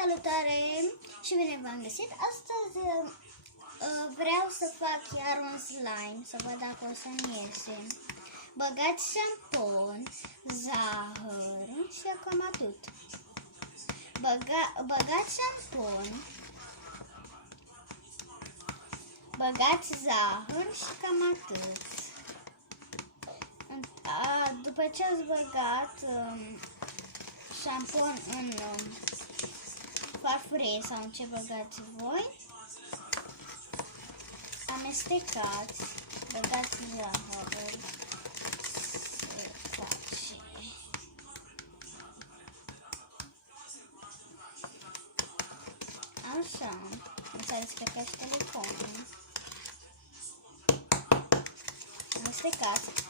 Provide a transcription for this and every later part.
Salutare și bine v-am găsit! Astăzi vreau să fac iar un slime, să văd dacă o să-mi iese. Băgați șampon, zahăr și cam atât. Băgați șampon, băgați zahăr și cam atât. După ce ați băgat șampon în farfurie sau în ce băgați voi, amestecați, băgați zahărul, se face. Așa, nu s-a descărcat și telefonul. Amestecați.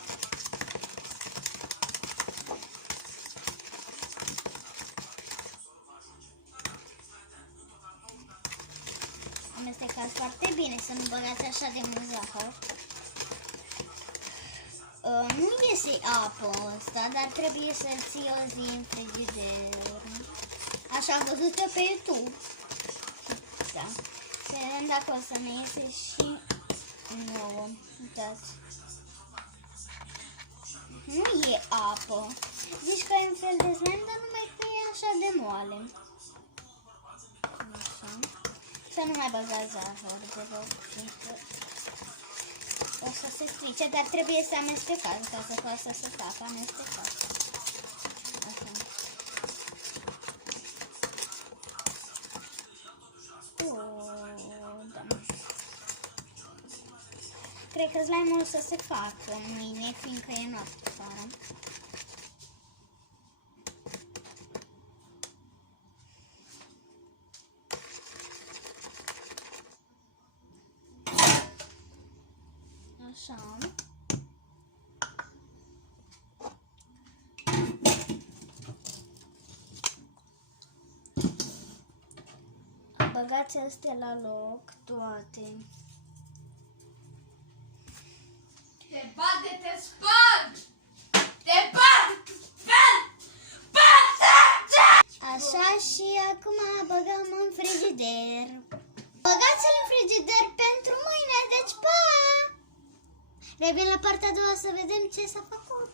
Amestecați foarte bine, să nu băgați așa de mult zahăr. Nu iese apă ăsta, dar trebuie să-l ții o zi în frigider. Așa am văzut eu pe YouTube. Da. Să vedem dacă o să ne iese și nouă. Uitați. Nu e apă. Zici că e un fel de slime, dar numai că e așa de moale. Așa. Să nu mai băgați zahăr, de rog, fiindcă o să se strice, dar trebuie să amestecați ca să poată să facă amestecați. Așa. Da. Cred că slime-ul o să se facă mâine, fiindcă e noapte afară. Așa. Băgați astea la loc, toate. Te bat de te spargi! Te bat! Așa, și acum băgăm în frigider. Băgați-l în frigider pentru mâine, deci pa! Revin la partea a doua să vedem ce s-a făcut.